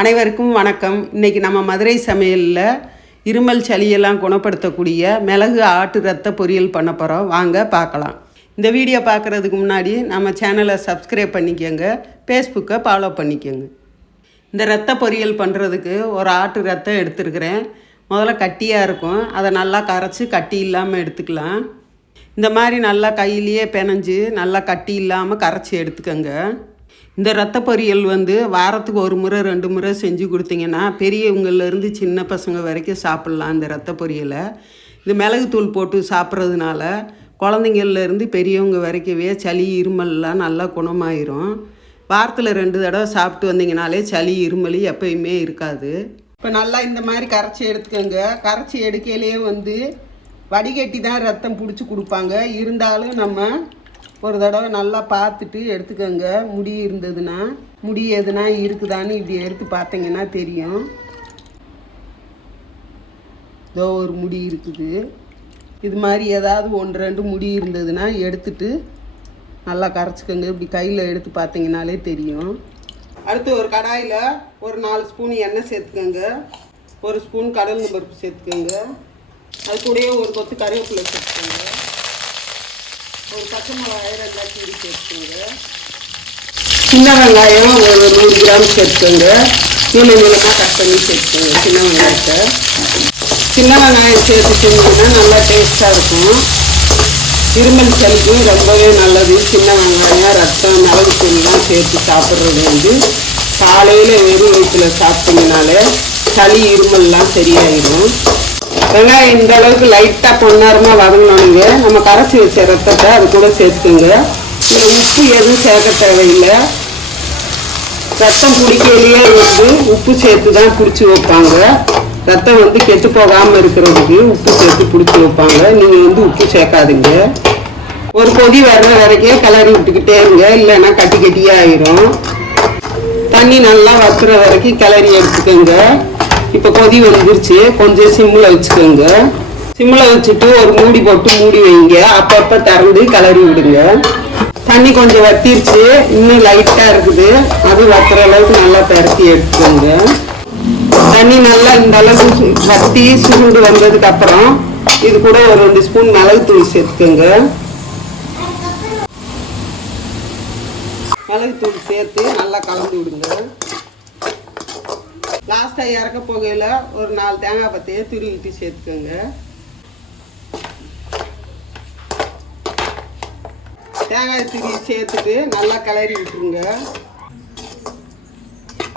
அனைவருக்கும் வணக்கம். இன்றைக்கி நம்ம மதுரை சமையலில் இருமல் சளியெல்லாம் குணப்படுத்தக்கூடிய மிளகு ஆட்டு ரத்த பொரியல் பண்ண போகிறோம் வாங்க பார்க்கலாம். இந்த வீடியோ பார்க்குறதுக்கு முன்னாடி நம்ம சேனலை சப்ஸ்கிரைப் பண்ணிக்கோங்க. ஃபேஸ்புக்கை ஃபாலோ பண்ணிக்கோங்க. இந்த ரத்த பொரியல் பண்ணுறதுக்கு ஒரு ஆட்டு ரத்தம் எடுத்துருக்கிறேன். முதல்ல கட்டியாக இருக்கும். அதை நல்லா கரைச்சி கட்டி இல்லாமல் எடுத்துக்கலாம். இந்த மாதிரி நல்லா கையிலேயே பெனஞ்சு நல்லா கட்டி இல்லாமல் கரைச்சி எடுத்துக்கோங்க. இந்த ரத்த பொரியல் வந்து வாரத்துக்கு ஒரு முறை ரெண்டு முறை செஞ்சு கொடுத்தீங்கன்னா பெரியவங்கள்லேருந்து சின்ன பசங்க வரைக்கும் சாப்பிட்லாம் இந்த ரத்த பொரியலை. இது மிளகுத்தூள் போட்டு சாப்பிட்றதுனால குழந்தைங்கள்லேருந்து பெரியவங்க வரைக்கவே சளி இருமல்லாம் நல்லா குணமாயிரும். வாரத்தில் ரெண்டு தடவை சாப்பிட்டு வந்தீங்கனாலே சளி இருமல் எப்பயுமே இருக்காது. இப்போ நல்லா இந்த மாதிரி கரைச்சி எடுத்துக்கோங்க. கரைச்சி எடுக்கையிலேயே வந்து வடிகட்டி தான் ரத்தம் பிடிச்சி கொடுப்பாங்க. இருந்தாலும் நம்ம ஒரு தடவை நல்லா பார்த்துட்டு எடுத்துக்கோங்க. முடி இருந்ததுன்னா முடி எதுனா இருக்குதான்னு இப்படி எடுத்து பார்த்தீங்கன்னா தெரியும். இதோ ஒரு முடி இருக்குது. இது மாதிரி ஏதாவது ஒன்று ரெண்டு முடி இருந்ததுன்னா எடுத்துட்டு நல்லா கரைச்சிக்கோங்க. இப்படி கையில் எடுத்து பார்த்தீங்கனாலே தெரியும். அடுத்து ஒரு கடாயில் ஒரு நாலு ஸ்பூன் எண்ணெய் சேர்த்துக்கோங்க. ஒரு ஸ்பூன் கடல் பருப்பு சேர்த்துக்கோங்க. அது கூடயே ஒரு கொத்து கருவேப்பிலை சேர்த்துக்கோங்க. ஒரு பச்சை மிளகாய் ரெண்டா கீரி சேர்த்துக்கோங்க சின்ன வெங்காயம் ஒரு நூறு கிராம் சேர்த்துக்கோங்க நீல நீளமாக கட் பண்ணி சேர்த்துக்கோங்க சின்ன வெங்காயத்தை சின்ன வெங்காயம் சேர்த்து செஞ்சீங்கன்னா நல்லா டேஸ்ட்டாக இருக்கும் இருமல் சளிக்கு ரொம்பவே நல்லது சின்ன வெங்காயம் ரத்தம் மிளகு தூள்லாம் சேர்த்து சாப்பிட்றது வந்து காலையில் வெறும் வயிற்றில் சாப்பிட்டீங்கனாலே சளி இருமல்லாம் சரியாயிடும் வெங்காயம் இந்த அளவுக்கு லைட்டாக பொன்னாரமாக வதங்கினோனுங்க நம்ம கரைச்சி வச்ச ரத்தத்தை அது கூட சேர்த்துக்குங்க. உப்பு எதுவும் சேர்க்க தேவையில்லை. ரத்தம் குடிக்கையிலேயே வந்து உப்பு சேர்த்து தான் பிடிச்சி வைப்பாங்க. ரத்தம் வந்து கெட்டு போகாமல் இருக்கிறதுக்கு உப்பு சேர்த்து பிடிச்சி வைப்பாங்க. நீங்கள் வந்து உப்பு சேர்க்காதுங்க. ஒரு கொதி வர்ற வரைக்கும் கிளறி விட்டுக்கிட்டே இருங்க. இல்லைன்னா கட்டி கட்டியே ஆயிரும். தண்ணி நல்லா வத்துற வரைக்கும் கிளறி எடுத்துக்கோங்க. இப்போ கொதி வந்துருச்சு. கொஞ்சம் சிம்மில் வச்சுக்கோங்க. சிம்மில் வச்சுட்டு ஒரு மூடி போட்டு மூடி வைங்க. அப்பப்போ திறந்து கிளறி விடுங்க. தண்ணி கொஞ்சம் வத்திருச்சு. இன்னும் லைட்டாக இருக்குது. அது வத்துற அளவுக்கு நல்லா பரத்தி எடுத்துக்கோங்க. தண்ணி நல்லா இந்த அளவுக்கு வத்தி சுருண்டு வந்ததுக்கு அப்புறம் இது கூட ஒரு ரெண்டு ஸ்பூன் மிளகுத்தூள் சேர்த்துக்கோங்க. மிளகுத்தூள் சேர்த்து நல்லா கலந்து விடுங்க. லாஸ்ட்டாக இறக்க போகையில் ஒரு நாலு தேங்காய் பத்தையை துருவிட்டு சேர்த்துக்கோங்க. தேங்காய் துருவி சேர்த்துட்டு நல்லா கிளறி விட்டுருங்க.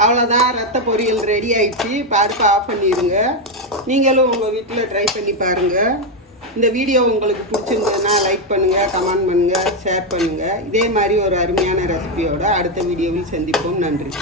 அவ்வளோதான் ரத்த பொரியல் ரெடி ஆகிடுச்சு பருப்பை ஆஃப் பண்ணிடுங்க. நீங்களும் உங்கள் வீட்டில் ட்ரை பண்ணி பாருங்கள் இந்த வீடியோ உங்களுக்கு பிடிச்சிருந்ததுன்னா லைக் பண்ணுங்கள் கமெண்ட் பண்ணுங்கள் ஷேர் பண்ணுங்கள் இதே மாதிரி ஒரு அருமையான ரெசிபியோட அடுத்த வீடியோவில் சந்திப்போம். நன்றி.